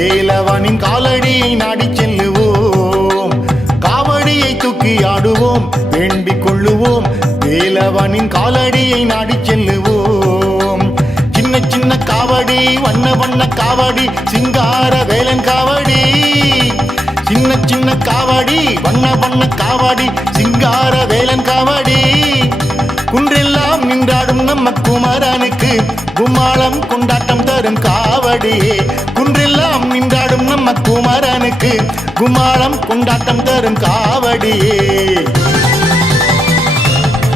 வேலவனின் காலடியை நாடி செல்லுவோம். காவடியை தூக்கி ஆடுவோம், வேண்டிக் கொள்ளுவோம். வேலவனின் காலடியை நாடி செல்லுவோம். சின்ன சின்ன காவடி, வண்ண வண்ண காவடி, சிங்கார வேலன் காவடி. சின்ன சின்ன காவடி, வண்ண வண்ண காவடி, சிங்கார வேலன் காவடி. குன்றெல்லாம் நின்றாடும் நம்ம குமரனுக்கு கும்மாளம் கொண்டாட்டம் தரும் காவடி. குன்றெல்லாம் நின்றாடும் நம்ம குமரனுக்கு கும்மாளம் கொண்டாட்டம் தரும் காவடியே.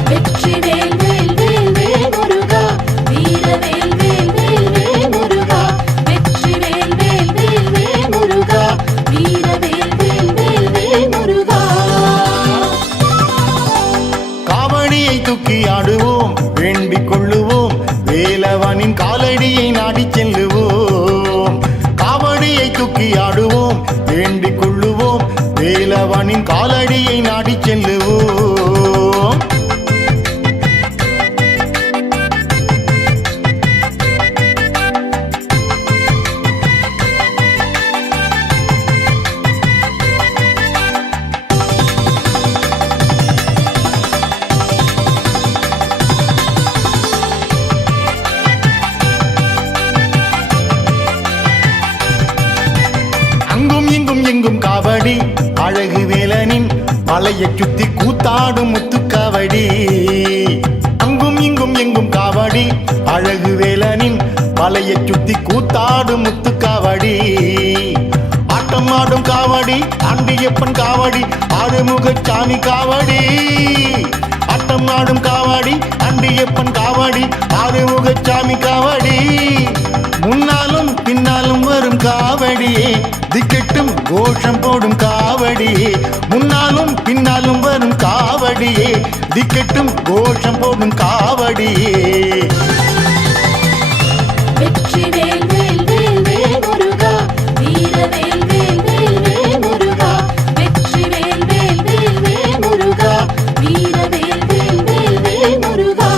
வெற்றிவேல் வேல் வேல் வேல் முருகா, வீரவேல் வேல் வேல் வேல் முருகா. வெற்றிவேல் வேல் வேல் வேல் முருகா, வீரவேல் வேல் வேல் வேல் முருகா. காவடியை தூக்கி ஆடுவோம், வேண்டிக் கொள்ளுவோம். வேலவனின் காலடியை நாடி செல்லுவோம். காவடியை தூக்கி ஆடுவோம், வேண்டிக் கொள்ளுவோம். வேலவனின் காலடியை நாடி செல்லுவோம். அங்கும் இங்கும் எங்கும் காவடி, அழகு வேலனின் மலையை சுத்தி கூத்தாடும் முத்துக்காவடி. அங்கும் இங்கும் எங்கும் காவடி, அழகு வேலனின் மலையை சுத்தி கூத்தாடும் முத்துக்காவடி. ஆட்டம் ஆடும் காவடி, ஆண்டியப்பன் காவடி, ஆறுமுகசாமி காவடி. ஆட்டம் ஆடும் காவடி, ஆண்டியப்பன் காவடி, ஆறுமுகசாமி காவடி. முன்னாலும் பின்னாலும் வரும் காவடியே, திக்கெட்டும் கோஷம் போடும் காவடியே. முன்னாலும் பின்னாலும் வரும் காவடியே, திக்கெட்டும் கோஷம் போடும் காவடியே. வெற்றிவேல் வேல் வேல் வேல் முருகா, வீரவேல் வேல் வேல் வேல் முருகா. வெற்றிவேல் வேல் வேல் வேல் முருகா, வீரவேல் வேல் வேல் வேல் முருகா.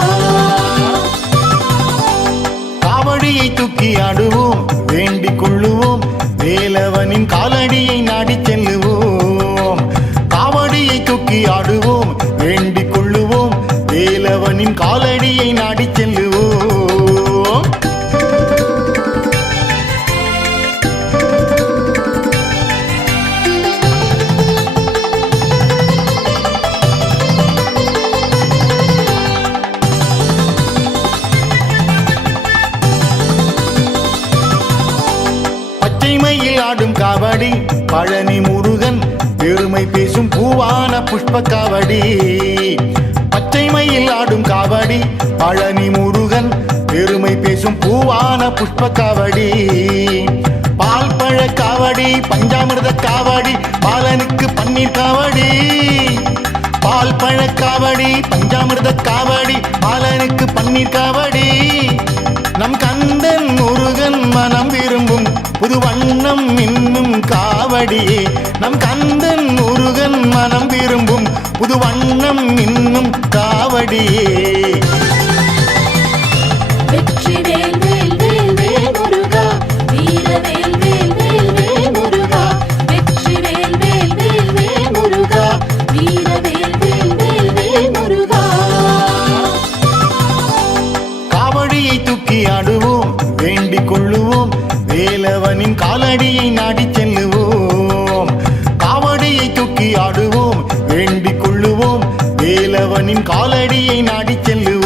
காவடியை தூக்கி ஆடுவோம், வேண்டிக் கொள்ளுவோம். வேலவனின் காலடியை நாடி செல்லுவோம். காவடியை தூக்கி ஆடுவோம், வேண்டிக் கொள்ளுவோம். வேலவனின் காலடியை நாடி செல்லுவோம். பச்சைமையில் ஆடும் காவடி, பழனி முருகன் பெருமை பேசும் பூவான புஷ்ப காவடி. பச்சைமையில் ஆடும் காவடி, பழனி முருகன் பெருமை பேசும் பூவான புஷ்ப காவடி. பால் பழ காவடி, பஞ்சாமிர்த காவடி, பாலனுக்கு பன்னீர் காவடி. பால் பழ காவடி, பஞ்சாமிர்த காவடி, பாலனுக்கு பன்னீர் காவடி. நம் கந்தன் முருகன் மனம் விரும்பும் புது வண்ணம் இன்னும் காவடியே. நம் கந்தன் முருகன் மனம் விரும்பும் புது வண்ணம் இன்னும் காவடியே. வெற்றிவேல் வேல் வேல் வேல் முருகா, வீரவேல் வேல் வேல் வேல் முருகா. வெற்றிவேல் வேல் வேல் வேல் முருகா, வீரவேல் வேல் வேல் வேல் முருகா. காவடியை தூக்கி ஆடுவோம், வேண்டிக் கொள்ளுவோம். வேலவனின் காலடியை நாடி செல்லுவோம். காவடியை தூக்கி ஆடுவோம், வேண்டிக் கொள்ளுவோம். வேலவனின் காலடியை நாடி செல்லுவோம்.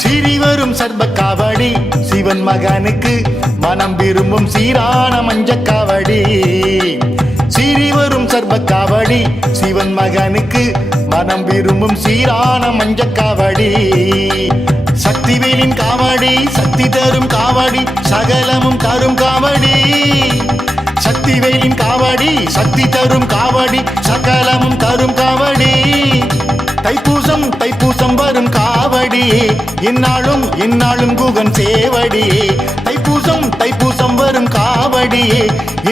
சிறிவரும் சர்ப காவடி, சிவன் மகனுக்கு மனம் விரும்பும் சீரான மஞ்ச காவடி. சிறிவரும் சர்ப காவடி, சிவன் மகனுக்கு மனம் விரும்பும் சீரான மஞ்ச காவடி. சக்திவேலின் காவடி, சக்தி தரும் காவடி, சகலமும் தரும் காவடி. சக்திவேலின் காவடி, சக்தி தரும் காவடி, சகலமும் தரும் காவடி. தைப்பூசம் வரும் காவடியே இந்நாளும் இந்நாளும் குகன் சேவடியே தைப்பூசம் வரும் காவடியே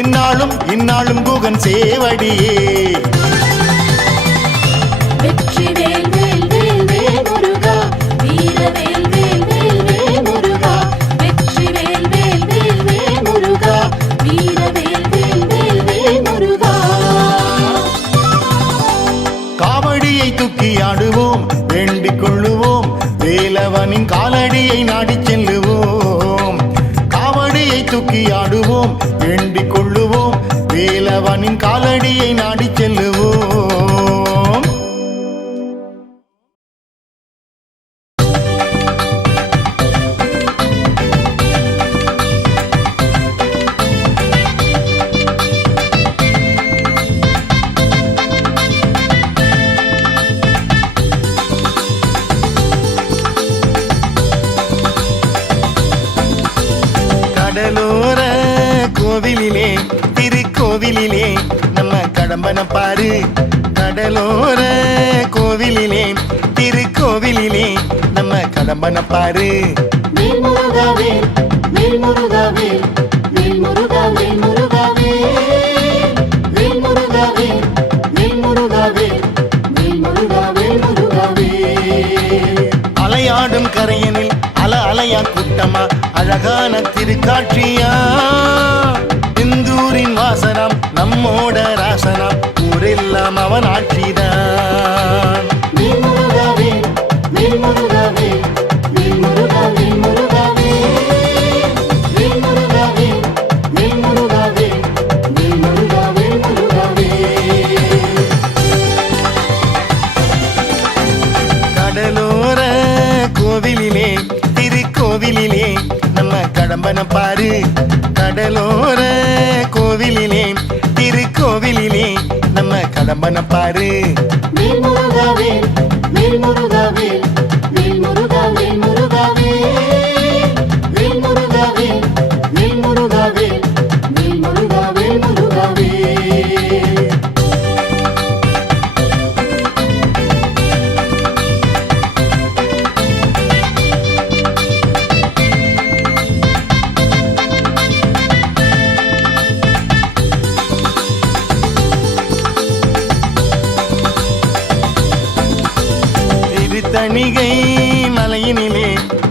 இந்நாளும் இந்நாளும் குகன் சேவடியே வெற்றிவேல் வேல் வேல் வேல் முருகா வீரவேல் வேல் வேல் வேல் முருகா வெற்றிவேல் வேல் வேல் வேல் முருகா வீரவேல் வேல் வேல் வேல் முருகா காவடியை தூக்கி ஆடுவோம் வேண்டிக் கொள்ளுவோம் வேலவனின் காலடியை நாடிச் செல்லுவோம் காவடியை தூக்கி ஆடுவோம் வேண்டிக் கொள்ளுவோம் வேலவனின் காலடியை நாடிச் செல்லுவோம் கடலோர கோவிலிலே திருக்கோவிலிலே நம்ம கடம்பன பாரு கடலோர கோவிலிலே திருக்கோவிலிலே நம்ம கடம்பன பாரு வேல் முருகா வேல் வேல் முருகா வேல் வேல் முருகா வேல் முருகா வேல் வேல் முருகா வேல் வேல் முருகா வேல் வேல் முருகா வேல் முருகா வேல் அலையாடும் கரையனில் அலையா கூட்டமா அழகான திருக்காட்சியா இந்தூரின் வாசனம் நம்மோட ராசனம் ஊரெல்லாம் அவன் ஆட்சிதான் வேல் முருகா வேல் வேல் முருகா வேல் வேல் முருகா வேல் முருகா வேல் வேல் முருகா வேல் வேல் முருகா வேல் வேல் முருகா வேல் முருகா வேல் கடலோர கோவிலிலே திருக்கோவிலிலே நம்ம கடம்பன பாரு கடலோர கோவிலிலே திருக்கோவிலிலே நம்ம கடம்பன பாரு வேல் முருகா வேல் வேல் முருகா வேல் வேல் முருகா வேல் முருகா வேல் வேல் முருகா வேல் வேல் முருகா வேல் வேல் முருகா வேல் முருகா வேல் திருத்தணிகை மலையினிலே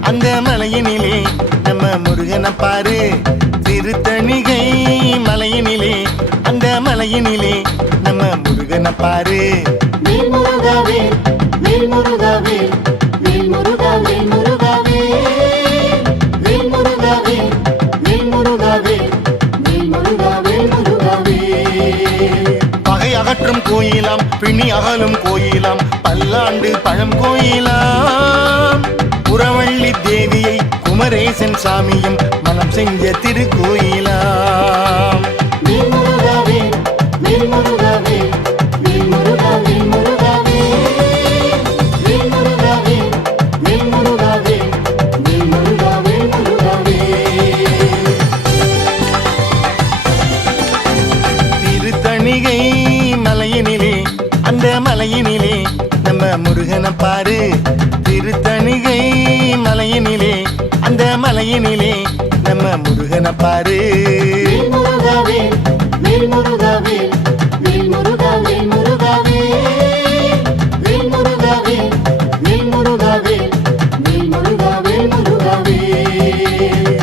அந்த மலையினிலே நம்ம முருகனை பாரு திருத்தணிகை மலையினிலே அந்த மலையினிலே நம்ம முருகனை பாரு வேல் முருகா வேல் வேல் முருகா வேல் வேல் முருகா வேல் முருகா வேல் வேல் முருகா வேல் வேல் முருகா வேல் வேல் முருகா வேல் முருகா வேல் பகை அகற்றும் கோயிலாம் பிணி அகலும் கோயிலாம் பல்லாண்டு பழம் கோயிலாம் புறவள்ளி தேவியை குமரேசன் சாமியும் மனம் செஞ்ச திருக்கோயிலாம் வேல் முருகா வேல் வேல் முருகா வேல் வேல் முருகா வேல் முருகா வேல் வேல் முருகா வேல் வேல் முருகா வேல் வேல் முருகா வேல் முருகா வேல் திருத்தணிகை மலையினிலே அந்த மலையினிலே நம்ம முருகனை பாரு திருத்தணிகை மலையினிலே அந்த மலையினிலே நம்ம முருகனை பாரு வேல் முருகா வேல் வேல் முருகா வேல் வேல் முருகா வேல் முருகா வேல் வேல் முருகா வேல் வேல் முருகா வேல் வேல் முருகா வேல் முருகா வேல்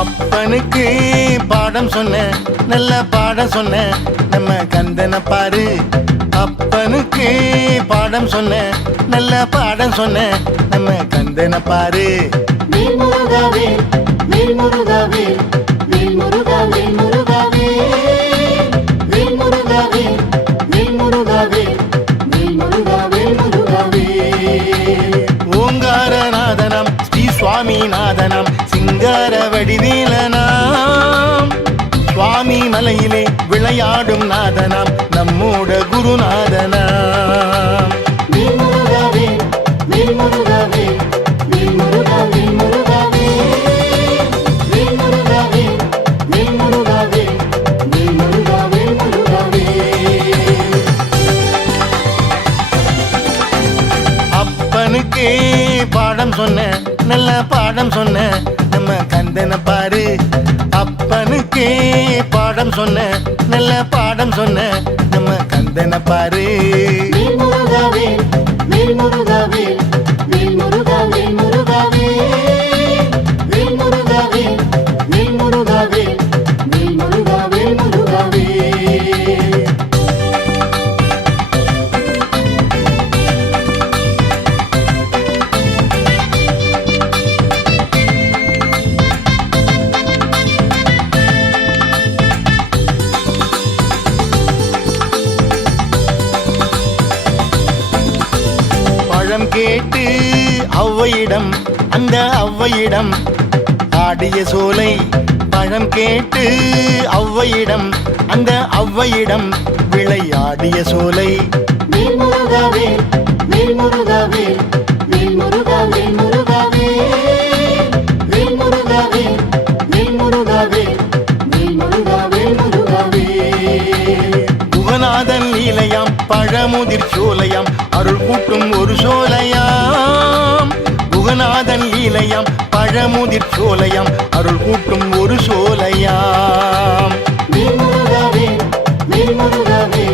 அப்பனுக்கு பாடம் சொன்ன நல்ல பாடம் சொன்ன நம்ம கந்தனை பாரு அப்பனுக்கு பாடம் சொன்ன நல்ல பாடம் சொன்ன நம்ம கந்தனை பாரு வேல் முருகா வேல் வேல் முருகா வேல் வேல் முருகா வேல் முருகா வேல் வேல் முருகா வேல் வேல் முருகா வேல் வேல் முருகா வேல் முருகா வேல் ஓங்காரநாதனம் ஸ்ரீ சுவாமிநாதனம் சிங்கார வடிவேலனாம் சுவாமி மலையிலே விளையாடும் நாதனாம் நம்மோட குருநாதனாம் வேல் முருகா வேல் வேல் முருகா வேல் வேல் முருகா வேல் முருகா வேல் வேல் முருகா வேல் வேல் முருகா வேல் வேல் முருகா பாடம் சொன்ன நம்ம கந்தனை பாரு. அப்பனுக்கே பாடம் சொன்ன நல்ல பாடம் சொன்ன நம்ம கந்தனை பாரு. வேல் முருகாவே வேல் முருகாவே வேல் முருகாவே முருகாவே வேல் முருகாவே வேல் முருகாவே வேல் முருகாவே முருகாவே. பழம் கேட்டு ஔவையிடம் அந்த ஔவையிடம் ஆடிய சோலை. பழம் கேட்டு ஔவையிடம் அந்த ஔவையிடம் விளையாடிய சோலை. வேல் முருகாவே வேல் முருகாவே வேல் முருகாவே முருகாவே வேல் முருகாவே வேல் முருகாவே வேல் முருகாவே முருகாவே. குகநாதன் லீலையாம் பழமுதிர் சோலையாம் அருள் கூட்டும் ஒரு சோலையாம். குகநாதன் லீலையாம் பழமுதிர் சோலையாம் அருள் கூட்டும் ஒரு சோலையாம். வேல் முருகாவே வேல் முருகாவே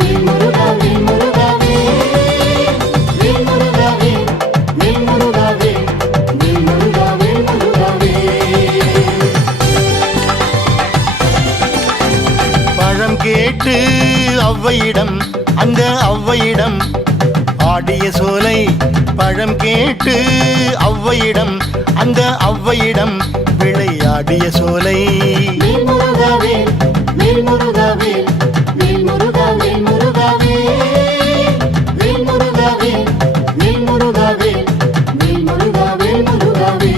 வேல் முருகாவே முருகாவே வேல் முருகாவே வேல் முருகாவே வேல் முருகாவே முருகாவே. பழம் கேட்டு ஔவையிடம் அந்த ஔவையிடம் ஆடிய சோலை. பழம் கேட்டு ஔவையிடம் அந்த ஔவையிடம் விளையாடிய சோலை. வேல் முருகாவே வேல் முருகாவே வேல் முருகாவே முருகாவே வேல் முருகாவே வேல் முருகாவே வேல் முருகாவே முருகாவே.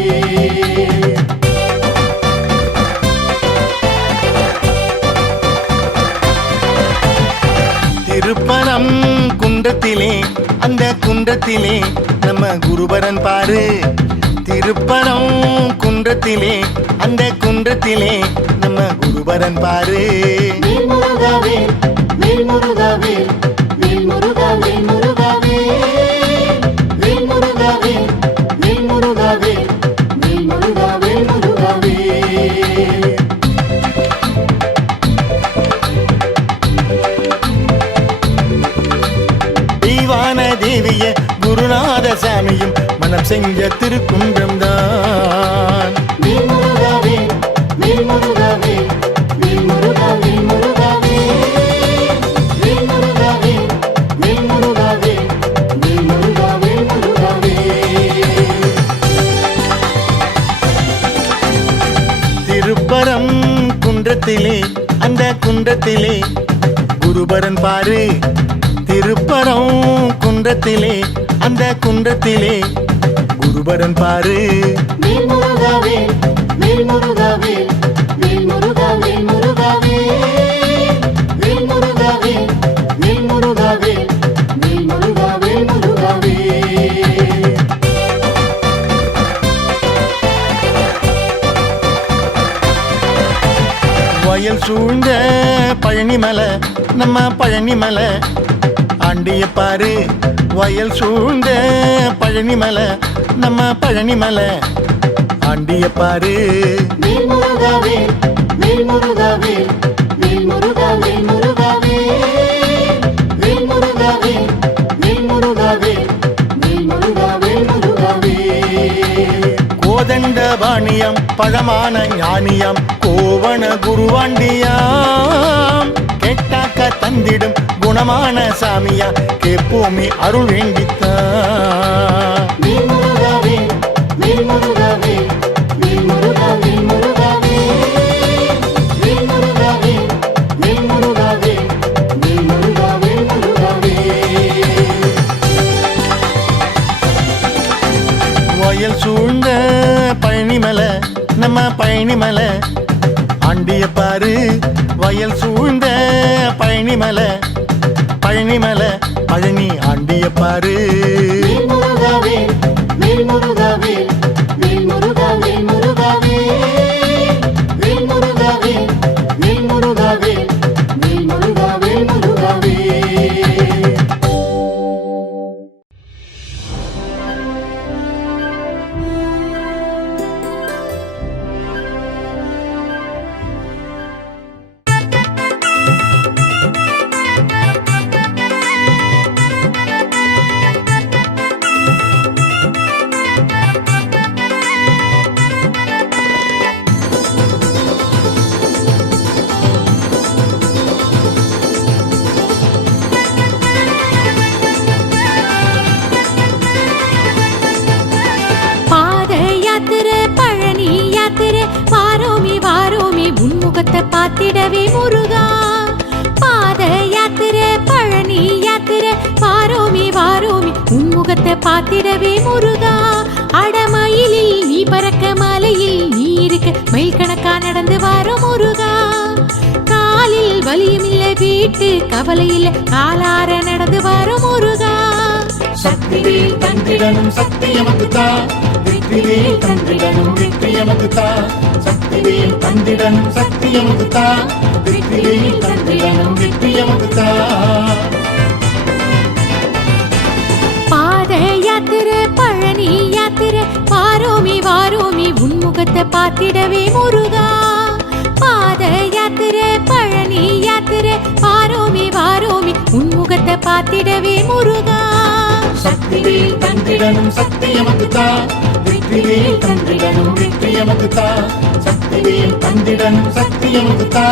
திருப்பரம் குன்றத்திலே அந்த குன்றத்திலே நம்ம குருபரன் பாரு. திருப்பரம் குன்றத்திலே அந்த குன்றத்திலே நம்ம குருபரன் பாரு. வேல் முருகாவே வேல் முருகாவே வேல் முருகாவே முருகாவே வேல் முருகாவே வேல் முருகாவே வேல் முருகாவே முருகாவே. தெய்வான தேவிய குருநாத சாமியும் மனம் செஞ்ச திருக்குன்றம் தான். வேல் முருகாவே வேல் முருகாவே வேல் முருகாவே முருகாவே வேல் முருகாவே வேல் முருகாவே வேல் முருகாவே முருகாவே. திருப்பரம் குன்றத்திலே அந்த குன்றத்திலே குருபரன் பாரு. திருப்பரம் குன்றத்திலே அந்த குன்றத்திலே குருபரன் பாரு. வேல் முருகாவே வேல் முருகாவே வேல் முருகாவே முருகாவே வேல் முருகாவே வேல் முருகாவே வேல் முருகாவே முருகாவே. வயல் சூழ்ந்த பழனிமலை நம்ம பழனிமலை ஆண்டிய பாரு. வயல் சூழ்ந்த பழனிமலை நம்ம பழனிமலை ஆண்டிய பாரு. வேல் முருகாவே வேல் முருகாவே வேல் முருகாவே முருகாவே வேல் முருகாவே வேல் முருகாவே வேல் முருகாவே முருகாவே. கோதண்ட பாணியம் பழமான ஞானியாம் கோவண குருவாண்டியாம். கேட்டாக்க தந்திடும் குணமான சாமியா கேப்போமே அருள் வேண்டித்தான். வேல் முருகாவே வேல் முருகாவே வேல் முருகாவே முருகாவே வேல் முருகாவே வேல் முருகாவே வேல் முருகாவே முருகாவே. வயல் சூழ்ந்த பழனிமலை நம்ம பழனிமலை ஆண்டிய பாரு. வயல் சூழ்ந்த பழனிமலை பழனிமலை பழனி ஆண்டிய பாரு. வேல் முருகாவே வேல் முருகாவே வேல் முருகாவே முருகாவே வேல் முருகாவே வேல் முருகாவே வேல் முருகாவே முருகாவே. உன்முகத்தை பார்த்திடவே முருகா. பாத யாத்திரை பழனி யாத்திரை வாரோமி வாரோமி உன்முகத்தை பார்த்திடவே முருகா. அடமயிலில் நீ பறக்க மலையில் நீ இருக்க மைல் கணக்கா நடந்து வாரோ முருகா. காலில் வலியும் இல்ல வீட்டு கவலை இல்ல காலார நடந்து வாரோ முருகா. சக்திவேல் தந்திடனும் சக்தி எமக்கு தா, வெற்றிவேல் தந்திடனும் வெற்றி எமக்கு தா. சக்திவேல் தந்திடனும் சக்தி எமக்கு தா, வெற்றிவேல் தந்திடனும் வெற்றி எமக்கு தா. பாத யாத்திரை பழனி யாத்திரை வாரோமி வாரோமி உன்முகத்தை பார்த்திடவே முருகா. பாத யாத்திரை பழனி யாத்திரை வாரோமி வாரோமி உன்முகத்தை பார்த்திடவே முருகா. சக்திவேல் தந்திடனும் சக்தி எமக்கு தா, வெற்றிவேல் தந்திடனும் வெற்றி எமக்கு தா. சக்திவேல் தந்திடனும் சக்தி எமக்கு தா,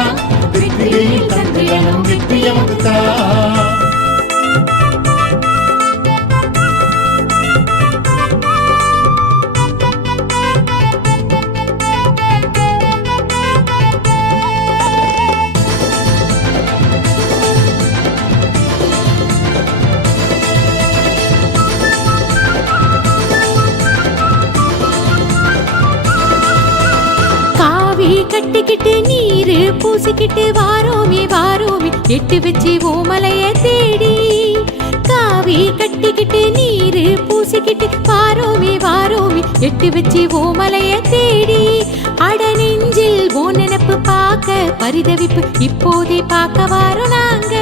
வெற்றிவேல் தந்திடனும் வெற்றி எமக்கு தா. கட்டிக்கிட்டு நீரு பூசிக்கிட்டு வாரோமி வாரோமி எட்டு வச்சு ஓமலைய தேடி. காவி கட்டிக்கிட்டு நீரு பூசிக்கிட்டு வாரோமி வாரோமி எட்டு வச்சு ஓமலைய தேடி. அட நெஞ்சில் ஓ நினப்பு பார்க்க பரிதவிப்பு இப்போதே பார்க்க வாரோம் நாங்க.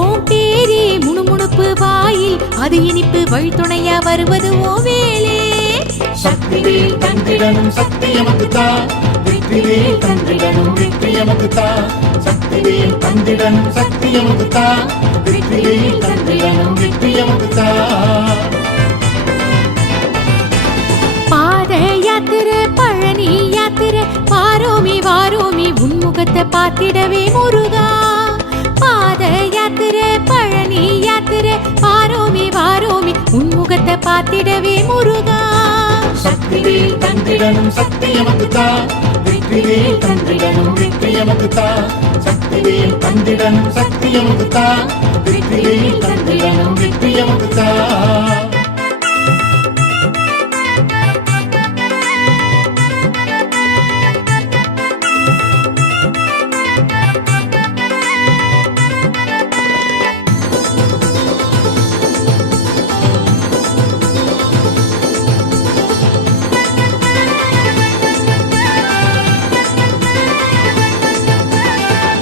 ஓம் பேரே முணுமுணுப்பு வாயில் அது இனிப்பு வழித்துணையா வருவது ஓ வேலே. சக்திவேல் தந்திடனும் சக்தி எமக்கு தா, வெற்றிவேல் தந்திடனும் வெற்றி எமக்கு தா. சக்திவேல் தந்திடனும் சக்தி எமக்கு தா, வெற்றிவேல் தந்திடனும் வெற்றி எமக்கு தா. பாத யாத்திரை பழனி யாத்திரை வாரோமி வாரோமி உன்முகத்தை பார்த்திடவே முருகா. பாத யாத்திரை பழனி யாத்திரை வாரோமி வாரோமி உன்முகத்தை பார்த்திடவே முருகா. சக்திவேல் தந்திடனும் சக்தி எமக்கு தா, வெற்றிவேல் தந்திடனும் வெற்றி எமக்கு தா. சக்திவேல் தந்திடனும் சக்தி எமக்கு தா, வெற்றிவேல் தந்திடனும் வெற்றி எமக்கு தா.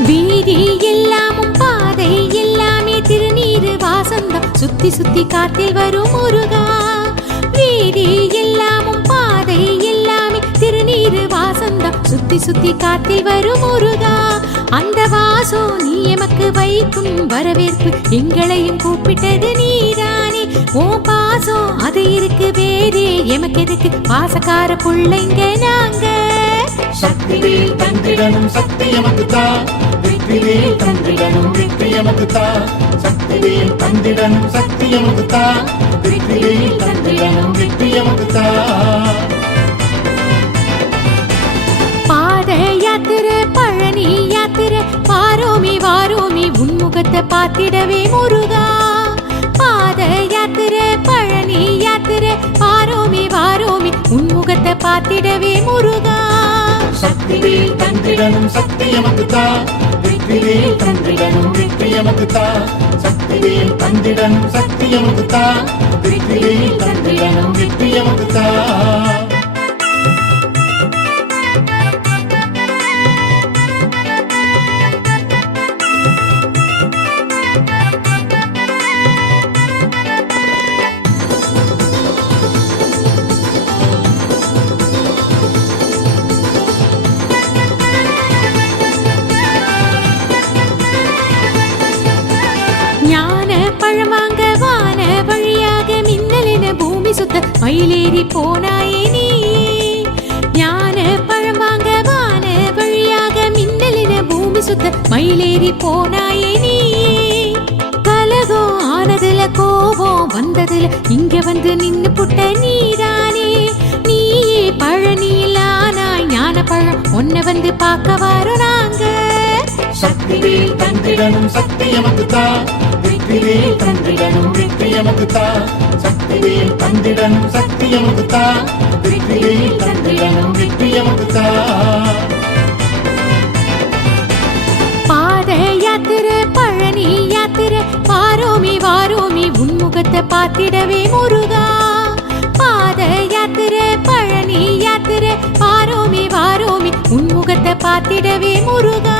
வீதி எல்லாமும் பாதை எல்லாமே திருநீரு வாசந்தம் சுத்தி சுத்தி காத்தில் வரும் முருகா. வீதி எல்லாமும் பாதை எல்லாமே திருநீரு வாசந்தம் சுத்தி சுத்தி காத்தில் வரும் முருகா. அந்த வாசம் நீ எமக்கு வைக்கும் வரவேற்பு எங்களையும் கூப்பிட்டது நீதானே. ஓ பாசம் அது இருக்கு வேறே எமக்கு எதுக்கு பாசக்கார புள்ளைங்க நாங்க. சக்திவேல் தந்திடனும் சக்தி எமக்கு தா, வெற்றிவேல் தந்திடனும் வெற்றி எமக்கு தா. சக்திவேல் தந்திடனும் சக்தி எமக்கு தா, வெற்றிவேல் தந்திடனும் வெற்றி எமக்கு தா. பாத யாத்திரை பழனி யாத்திரை வாரோமி வாரோமி உன்முகத்தை பார்த்திடவே முருகா. பாத யாத்திரை பழனி யாத்திரை வாரோமி வாரோமி உன்முகத்தை பார்த்திடவே முருகா. சக்திவேல் தந்திடனும் சக்தி எமக்கு தா, வெற்றிவேல் தந்திடனும் வெற்றி எமக்கு தா. சக்திவேல் தந்திடனும் சக்தி எமக்கு தா, வெற்றிவேல் தந்திடனும் வெற்றி எமக்கு தா. மயிலேறி போனாயே நீ. ஞான பழம் வாங்க வான வழியாக மின்னலின பூமி சுத்த மயிலேறி போனாயே நீ. கலகம் ஆனதுல கோபம் வந்ததுல இங்க வந்து நின்னு புட்ட நீதானே. நீயே பழனியில் ஆனாய் ஞான பழம் ஒன்ன வந்து பார்க்க வாரோம் நாங்க. சக்திவேல் தந்திடனும் சக்தி எமக்குத்தா வெற்றிவேல் தந்திடனும் வெற்றி எமக்குத்தா சக்திவேல் தந்திடனும் சக்தி எமக்குத்தா வெற்றிவேல் தந்திடனும் வெற்றி எமக்குத்தா பாத யாத்திரை பழனி யாத்திரை வாரோமி வாரோமி உன்முகத்தை பார்த்திடவே முருகா பாத யாத்திரை பழனி யாத்திரை வாரோமி வாரோமி உன்முகத்தை பார்த்திடவே முருகா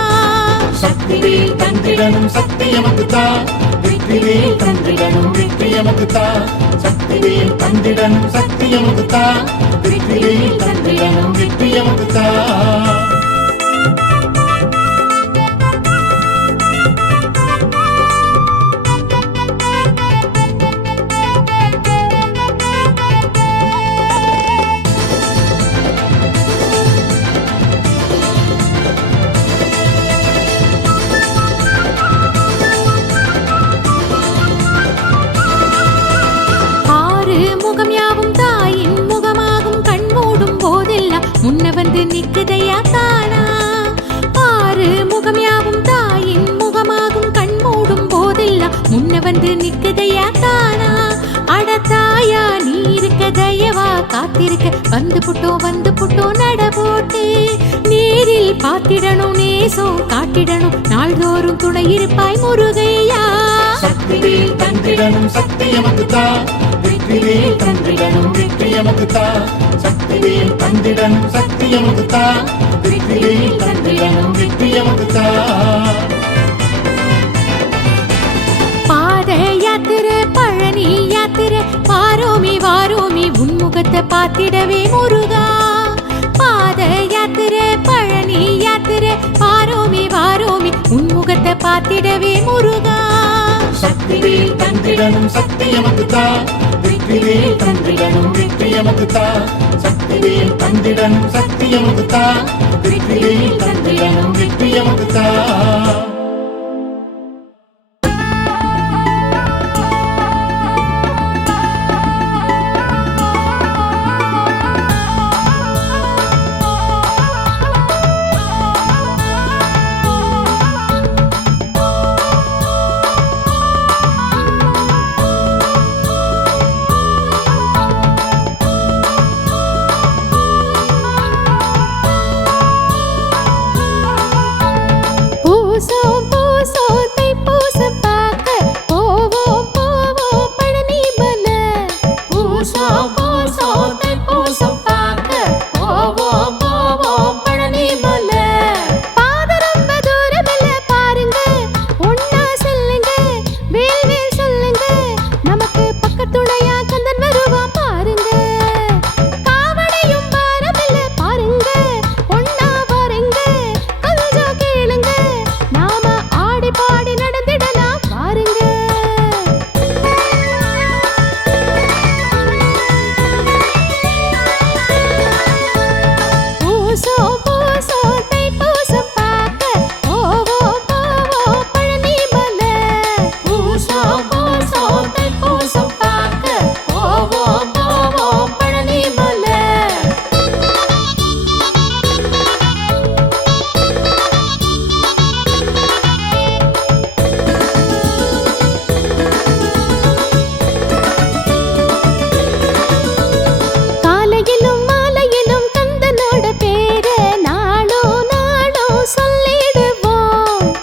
சக்திவேல் தந்திடனும் சக்தி எமக்குத்தா வெற்றிவேல் தந்திடனும் வெற்றி எமக்குத்தா சக்திவேல் தந்திடனும் சக்தி எமக்குத்தா வெற்றிவேல் தந்திடனும் வெற்றி எமக்குத்தா முன்ன வந்து நிக்குதையா தானா ஆறு முகம் யாவும் தாயின் முகமாகும் கண் மூடும் போதெல்லாம் முன்ன வந்து நிக்குதையா தானா அடத்தாயா நீ இருக்க தயவா காத்திருக்க வந்து புட்டோ நட போட்டு நேரில் பார்த்திடணும் நேசம் காட்டிடணும் நாள்தோறும் துணை இருப்பாய் முருகையா சக்திவேல் தந்திடனும் சக்தி எமக்குத்தா வெற்றிவேல் தந்திடனும் வெற்றி எமக்குத்தா சக்திவேல் தந்திடனும் சக்தி எமக்குத்தா வெற்றிவேல் தந்திடனும் வெற்றி எமக்குத்தா பாத யாத்திரை பழனி யாத்திரை வாரோமி வாரோமி உன்முகத்தை பார்த்திடவே முருகா பாத யாத்திரை பழனி யாத்திரை வாரோமி வாரோமி உன்முகத்தை பார்த்திடவே முருகா சக்திவேல் தந்திடனும் சக்தி எமக்குத்தா வெற்றிவேல் தந்திடனும் வெற்றி எமக்குத்தா சக்திவேல் தந்திடனும் சக்தி எமக்குத்தா வெற்றிவேல் தந்திடனும் வெற்றி எமக்குத்தா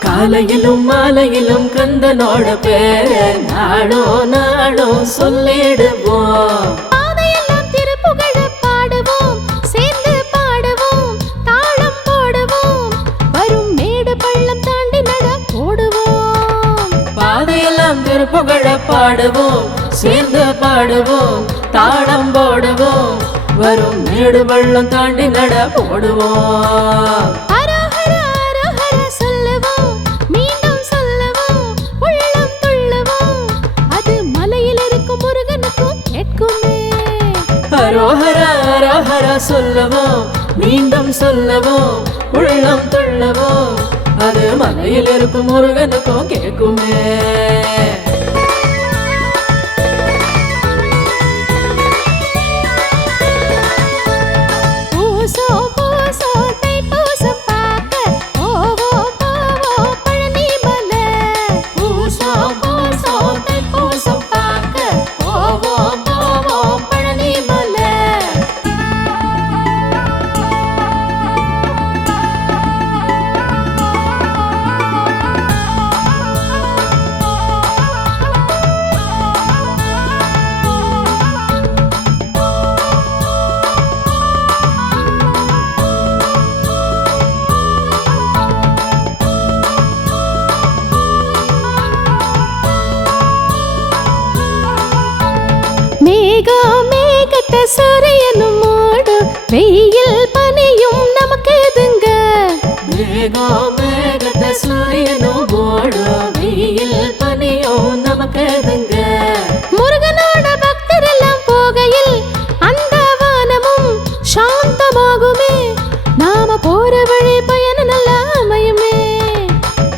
காலையிலும் மாலையிலும் கந்தனோட பேரு நாளோ நாளோ சொல்லிடுவோம் பாதையெல்லாம் திருப்புகழ பாடுவோம் சேர்ந்து பாடுவோம் தாளம் போடுவோம் வரும் மேடு பள்ளம் தாண்டி நட போடுவோம் பாதையெல்லாம் திருப்புகழ பாடுவோம் சேர்ந்து பாடுவோம் தாளம் போடுவோம் வரும் மேடு பள்ளம் தாண்டி நட போடுவோம் அரோஹரா அரோஹரா சொல்லுவோம் மீண்டும் சொல்லுவோம் உள்ளம் துள்ளவோம் அது மலையில் இருக்கும் முருகனுக்கும் கேட்குமே பூசோ பூசோ தை பூசம் பார்க்க போவோம் போவோம் மேகத்தை சூரியனும் மூடும் வெயில் பனியும் நமக்கு எதுங்க மேகத்தை சூரியனும் மூடும் வெயில் பனியும் நமக்கு எதுங்க முருகனோட பக்தர் எல்லாம் போகையில் அந்த வானமும் சாந்தமாகுமே நாம போற வழி பயணம் நல்லா அமையுமே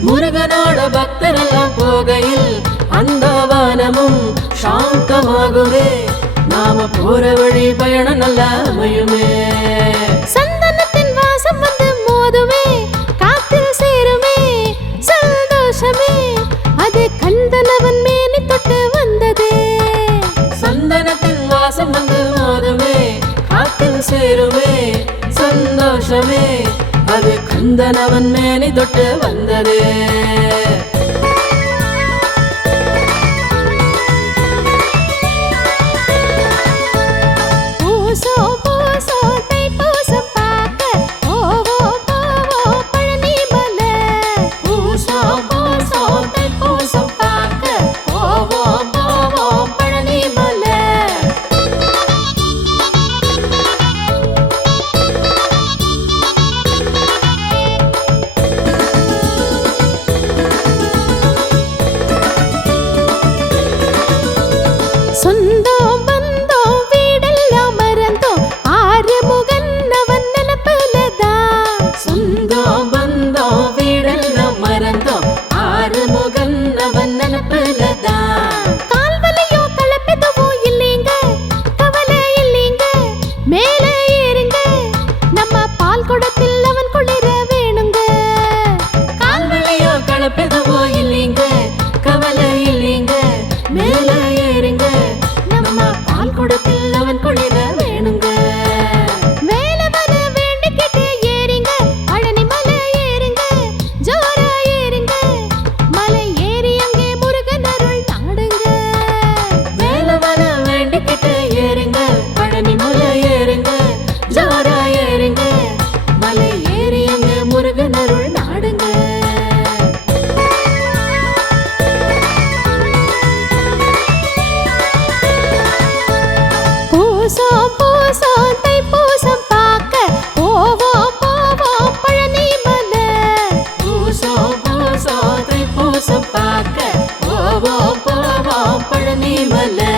முருகனோட பக்தர் எல்லாம் போகையில் அந்த வானமும் சாந்தமாகுமே நாம போற வழி பயணம் நல்லா அமையுமே சந்தனத்தின் வாசம் வந்து மோதுமே காத்தில் சேருமே சந்தோஷமே அது கந்தனவன் மேனி தொட்டு வந்ததே சந்தனத்தின் வாசம் வந்து மோதுமே காத்தில் சேருமே சந்தோஷமே அது கந்தனவன் மேனி தொட்டு வந்ததே பூசோ பூசோ தைப்பூசம் பார்க்க போவோம் போவோம் பழனி மலை பூசோ பூசோ தைப்பூசம் பார்க்க போவோம் போவோம் பழனி மலை சொந்தம் பந்தம் வீடெல்லாம் மறந்தோம் ஆறுமுகன் அவன் நினப்புலதான் சொந்தம் பந்தம் வீடெல்லாம் மறந்தோம் ஆறுமுகன் அவன் நினப்புலதான் கால்வலையோ கலப்பெதுவோ இல்லைங்க கவலை இல்லைங்க மேலே ஏறுங்க நம்ம பால் குடத்தில் அவன் குளிர வேணுங்க கால்வளையோ கலப்பெதுவோ இல்லைங்க கவலை இல்லைங்க மேல ஏறுங்க நம்ம பால் குடத்தில் அவன் குளிர வேணுங்க வேலவன வேண்டிக்கிட்டு ஏறிங்க பழனி மலை ஏறுங்க ஜோரா ஏறுங்க மலை ஏறி அங்கே முருகன் அருள் நாடுங்க வேலவன வேண்டிக்கிட்டு ஏறுங்க பழனி மலை ஏறுங்க ஜோரா ஏறுங்க மலை ஏறி அங்க முருகன் அருள் நாடுங்க பூசோ பூசோ தைப்பூசம் பார்க்க போவோம் போவோம் பழனி மலை பூசோ பூசோ தைப்பூசம் பார்க்க போவோம் போவோம் பழனி மலை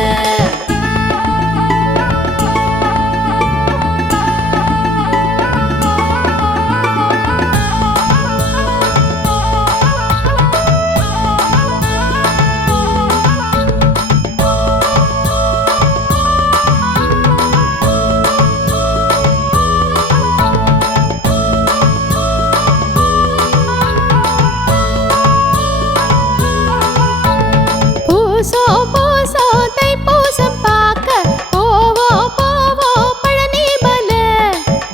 பூசோ பூசோ தைப்பூசம் பார்க்க போவோம் போவோம் பழனி மலை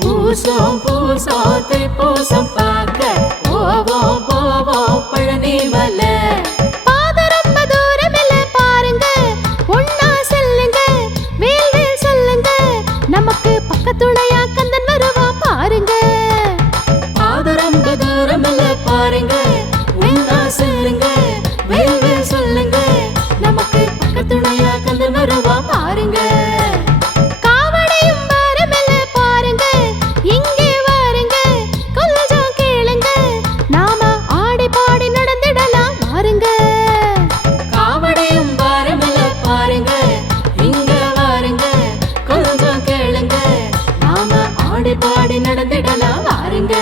பூசோ பூசோ தைப்பூசம் பார்க்க போவோம் போவோம் பழனி மலை பாத ரொம்ப தூரம் இல்ல பாருங்க ஒன்னா செல்லுங்க வேல் வேல் சொல்லுங்க நமக்கு பக்கத்துணையா கந்தன் வருவா பாருங்க பாத ரொம்ப தூரம் இல்ல பாருங்க உன்னா சொல்லுங்க வேல் வேல் சொல்லுங்க நமக்கு பக்கத்துணையா கந்தன் வருவா பாருங்க காவடையும் வாரமில்ல பாருங்க இங்கே வாருங்க கொஞ்சம் கேளுங்க நாம ஆடி பாடி நடந்திடலாம் வாருங்க காவடையும் பாரமில்ல பாருங்க இங்க வாருங்க கொஞ்சம் கேளுங்க நாம ஆடி பாடி நடந்திடலாம் வாருங்க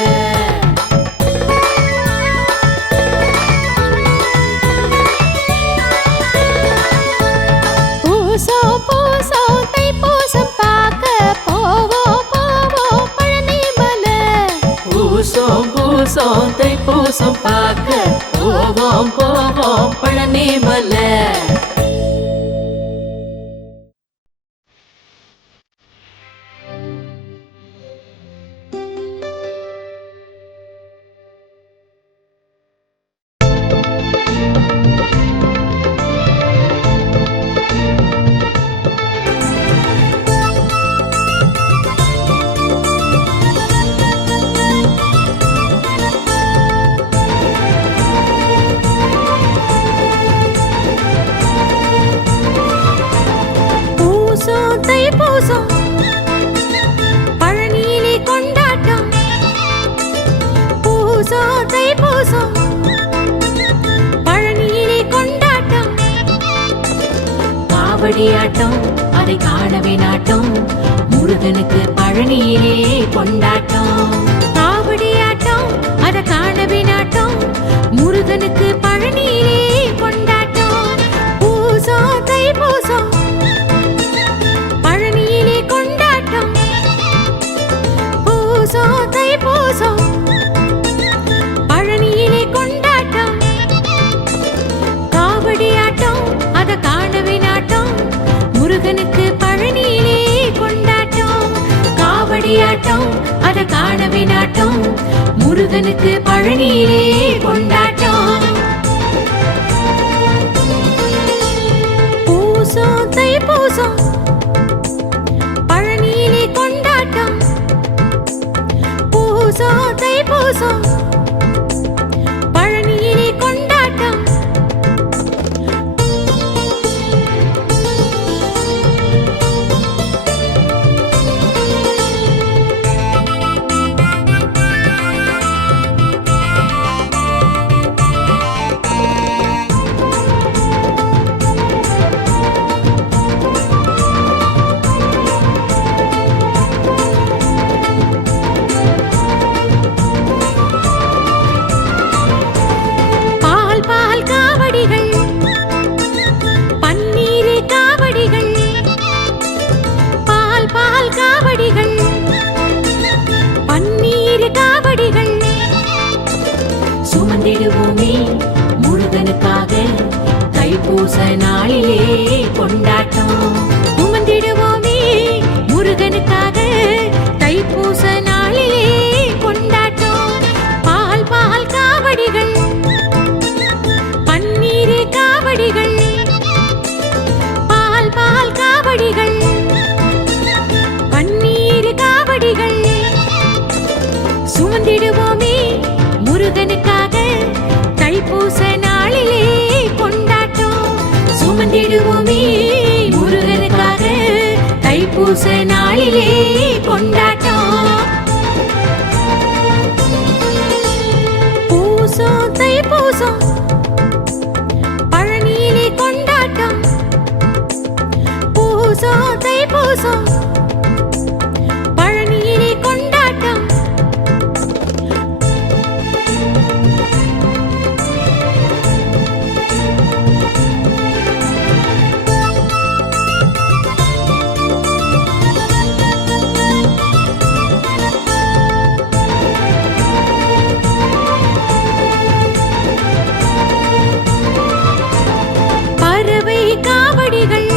பூசோ பூசோ தைப்பூசம் பார்க்க போவோம் போவோம் பழனி மலை பூசோ பூசோ தைப்பூசம் பார்க்க போவோம் போவோம் பழனி மலை தைப்பூசம் பழனியிலே கொண்டாட்டம் காவடியாட்டம் அதை காணவே நாட்டம் முருகனுக்கு பழனியிலே கொண்டாட்டம் காவடியாட்டம் அதை காணவே நாட்டம் முருகனுக்கு பழனியிலே கொண்டாட்டம் பூசம் தைப்பூசம் பழனியிலே கொண்டாட்டம் பூசம் தைப்பூசம் பழனியிலே கொண்டாட்டம் காவடியாட்டம் அத காணவே நாட்டம் முருகனுக்கு பழனியிலே கொண்டாட்டம் காவடியாட்டம் அத காணவே நாட்டம் முருகனுக்கு பழனியிலே கொண்டாட்டம் பூசம் தைப்பூசம் பழனியிலே கொண்டாட்டம் பூசம் தைப்பூசம் பழனியிலே கொண்டாட்டம் பால் பால் காவடிகள் பன்னீர் காவடிகள் பால் பால் காவடிகள் பன்னீர் காவடிகள் சுமந்திடுவோமே முருகனுக்காக தைப்பூச நாளிலே கொண்டாட்டம் சுமந்திடுவோமே முருகனுக்காக தைப்பூச நாளிலே கொண்டாட்டம் பால் பால் காவடிகள் பன்னீர் காவடிகள் பால் பால் காவடிகள் பன்னீர் காவடிகள் சுமந்திடுவோமே முருகனுக்காக தைப்பூச நாளிலே கொண்டாட்டம் சுமந்திடுவோமே முருகனுக்காக தைப்பூச நாளிலே கொண்டாட்டம் பூசம் தைப்பூசம் பழனியிலே கொண்டாட்டம் பூசம் தைப்பூசம் பழனியிலே கொண்டாட்டம் பறவை காவடிகள்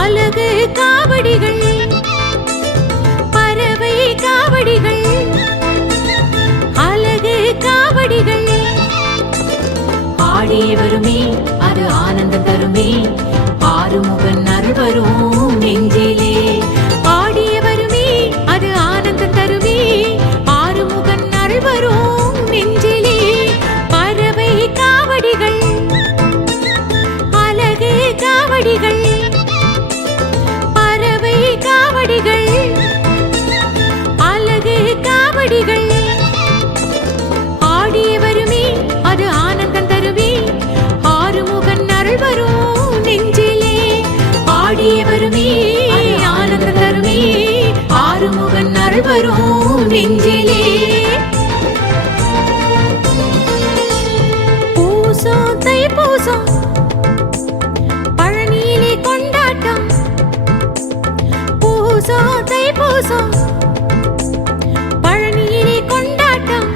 அழகு காவடிகள் பறவை காவடிகள் அழகு காவடிகள் ஆடியே வருமே அது ஆனந்தம் தருமே ஆறுமுகன் அருள் வரும் நெஞ்சிலே ஆடியே வருமே அது ஆனந்தம் தருமே ஆறுமுகன் அருள் வரும் நெஞ்சிலே பறவை காவடிகள் அழகு காவடிகள் பறவை காவடிகள் அழகு காவடிகள் ஆடியே வருமே அது ஆனந்தம் தருமே ஆறுமுகன் அருள் வரும் நெஞ்சிலே ஆடியே வருமே ஆனந்தம் தருமே ஆறுமுகன் அருள் வரும் நெஞ்சிலே பூசம் தைப்பூசம் பழனியிலே கொண்டாட்டம் பூசம் தைப்பூசம் பழனியிலே கொண்டாட்டம்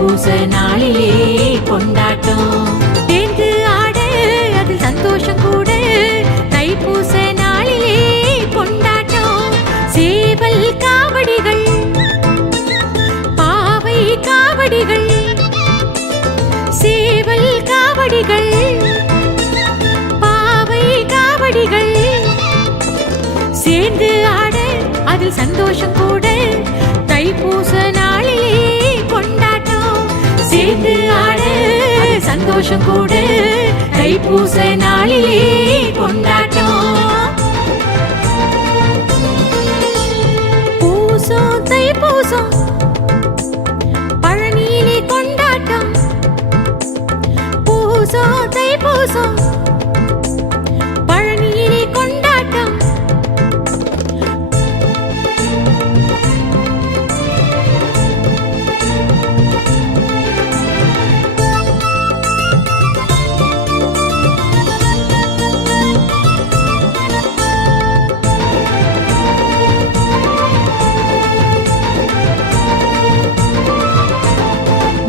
தைப்பூச நாளிலே கொண்டாட்டம். சேர்ந்து ஆட அதில் சந்தோஷம் கூட தைப்பூச நாளிலே கொண்டாட்டம். சேவல் காவடிகள் பாவை காவடிகள் சேவல் காவடிகள் பாவை காவடிகள் சேர்ந்து ஆட அதில் சந்தோஷம் கூட தைப்பூச நாளிலே கொண்டாட்டம். சேர்ந்து ஆட அதில் சந்தோஷம் கூட தைப்பூச நாளிலே கொண்டாட்டம். பூசம் தைப்பூசம் பழனியிலே கொண்டாட்டம். பூசம் தைப்பூசம் பழனியிலே கொண்டாட்டம்.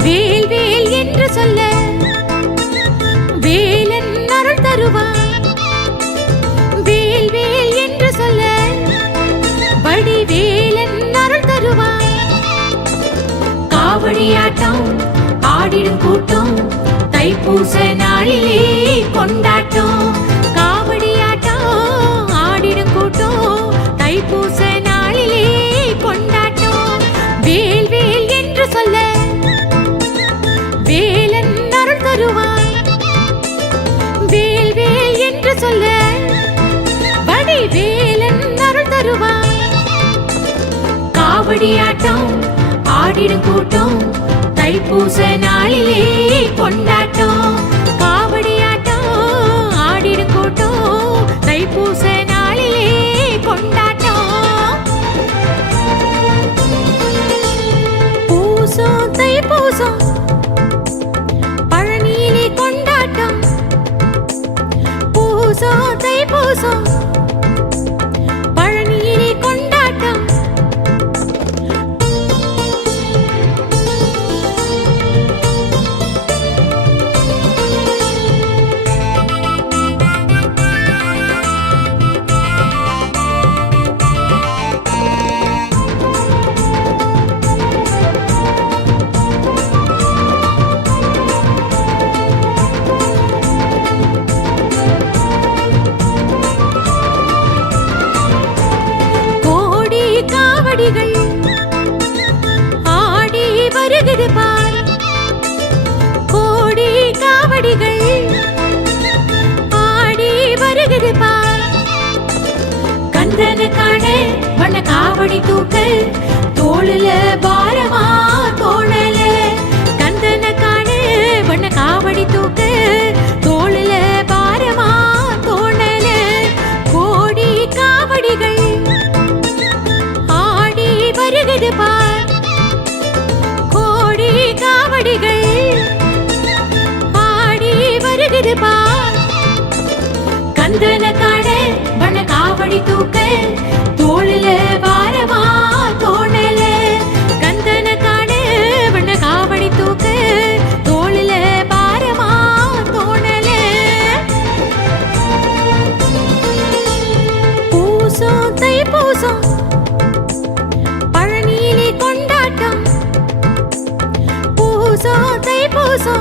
வேல் வேல் என்று சொல்ல வேலன் அருள் தருவான். வேல் வேல் என்று சொல்ல வடிவேலன் அருள் தருவான். காவடியாட்டம் ஆடிடும் கூட்டம் தைப்பூச நாளிலே கொண்டாட்டம். காவடியாட்டம் ஆடிடும் கூட்டம் தைப்பூச நாளிலே கொண்டாட்டம். வேல் வேல் என்று சொல்ல வேலன் அருள் தருவான். வேல் வேல் என்று சொல்ல வடிவேலன் அருள் தருவான். காவடியாட்டம் ஆடிடும் கூட்டம் தைப்பூச நாளிலே கொண்டாட்டம். காவடியாட்டம் ஆடிடும் கூட்டம் தைப்பூச நாளிலே கொண்டாட்டம். பூசம் தைப்பூசம் பழனியிலே கொண்டாட்டம். பூசம் தைப்பூசம் பழனியிலே கொண்டாட்டம். கோடி காவடிகள் ஆடி வருகிறது பார். கோடி காவடிகள் ஆடி வருகிறது பார். கந்தன காண வண்ண காவடி தூக்க தோளுல பாரமா தோணல. கந்தன காண வண்ண காவடி தூக்க தோளுல பாரமா தோணல. கோடி காவடிகள் ஆடி வருகிறது பார். கோடி காவடிகள் ஆடி வருகிறது பார். கந்தன காண வண்ண காவடி தூக்க தோளுல பாரமா தோணல. கந்தன காண வண்ண காவடி தூக்க தோளில பாரமா தோணல. பூசம் தைப்பூசம் பழனியிலே கொண்டாட்டம். பூசம் தைப்பூசம்